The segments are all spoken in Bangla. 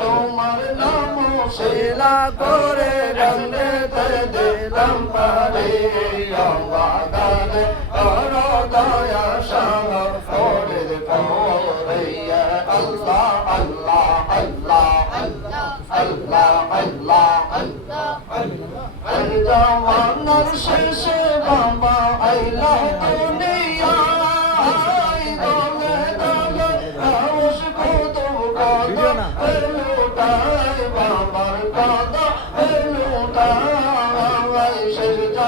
তোমার নাম শিলা করে রঙে দিলাম পারি অবাদান কর দয়া সঙ্গ করে পড়িয়া আল্লাহ আল্লাহ আল্লাহ আল্লাহ আল্লাহ আল্লাহ আল্লাহ আল্লাহ আল্লাহ শেষে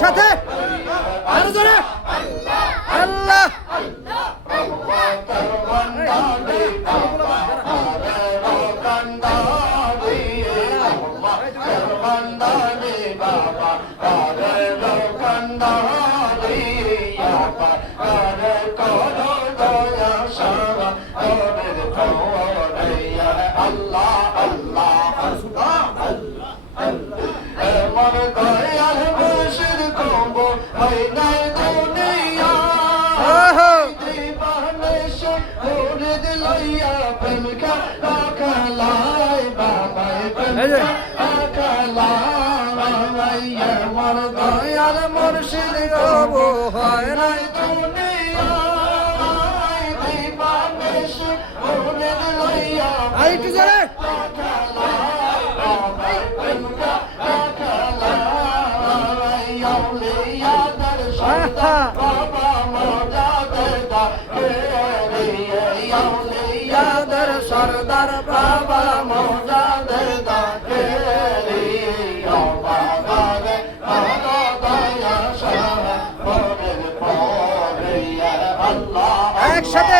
একসাথে আরও জোরে। আল্লাহ। Oh, দয়াল মুর্শিদ গো হয় নাই তুমি আই তুই পাবেশ ওরে লইয়া আই তুই ¡Cállate!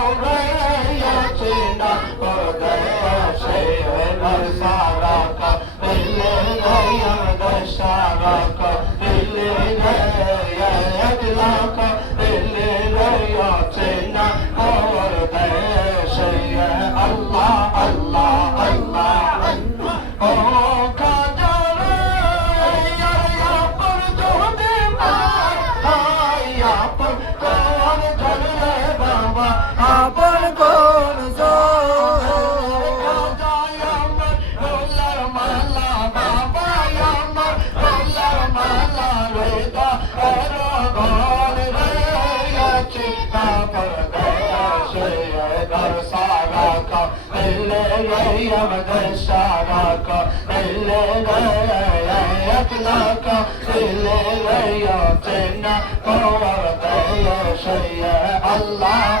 ابدا شعرك الليل يا يطلعك الليل يعطينا قوه Allah.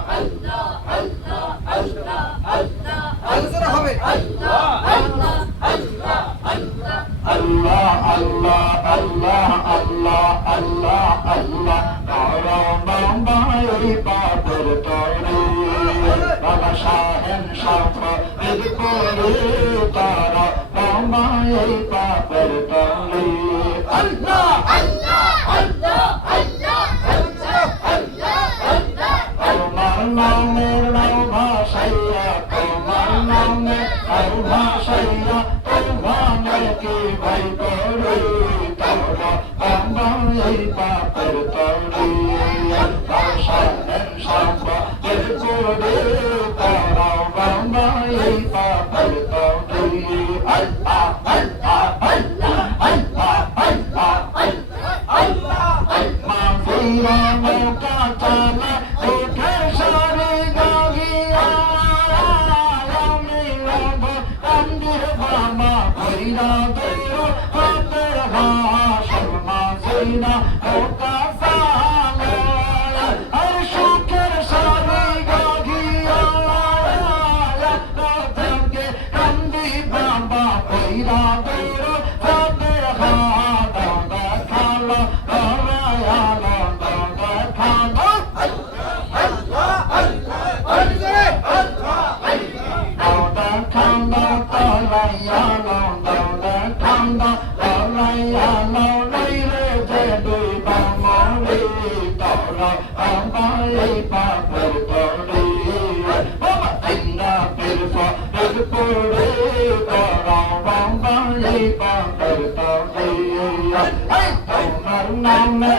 네. Tira o তোমার নামে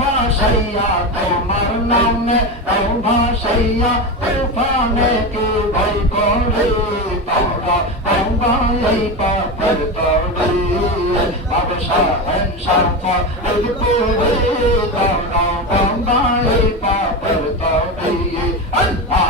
ভাষাইয়া তোমার নামে ভাষাইয়া তুফানে কে ভাই করে এই পাপের তরে বাবসা হংসা এই পুরে তোরা এই পাপের তরে আল্লাহ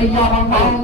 Hey,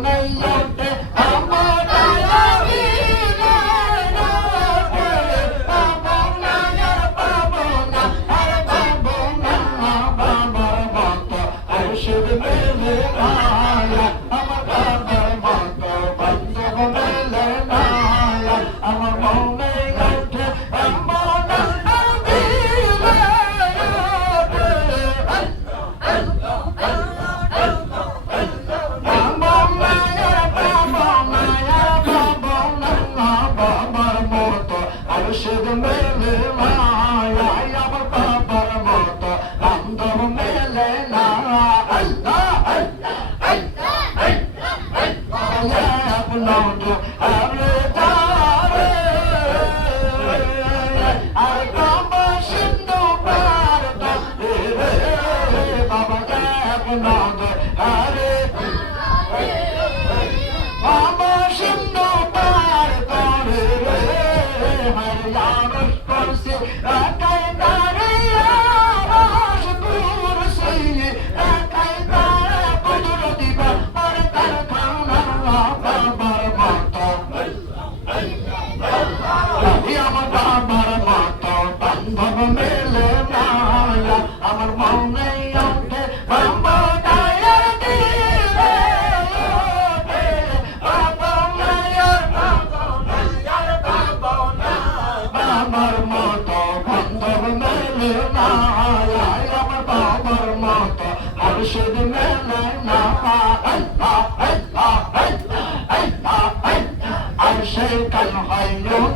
I know.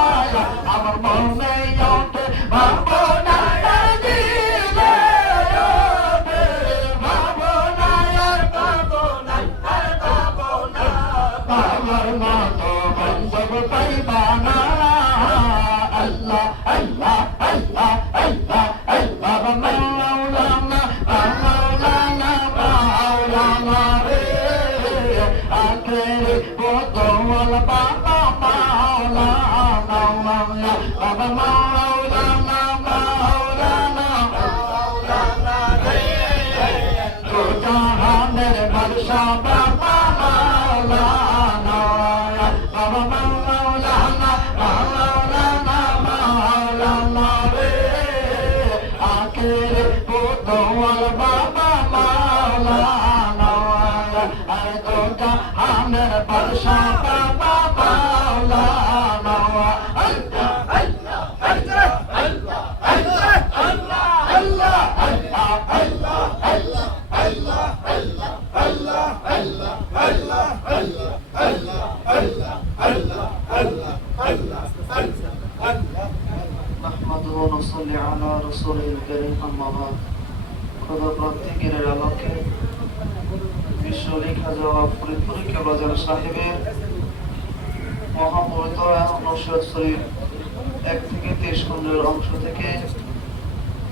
Shabbat. সাহেবের মহাপবিত্র শরীফ এক থেকে তেইশ খন্ডের অংশ।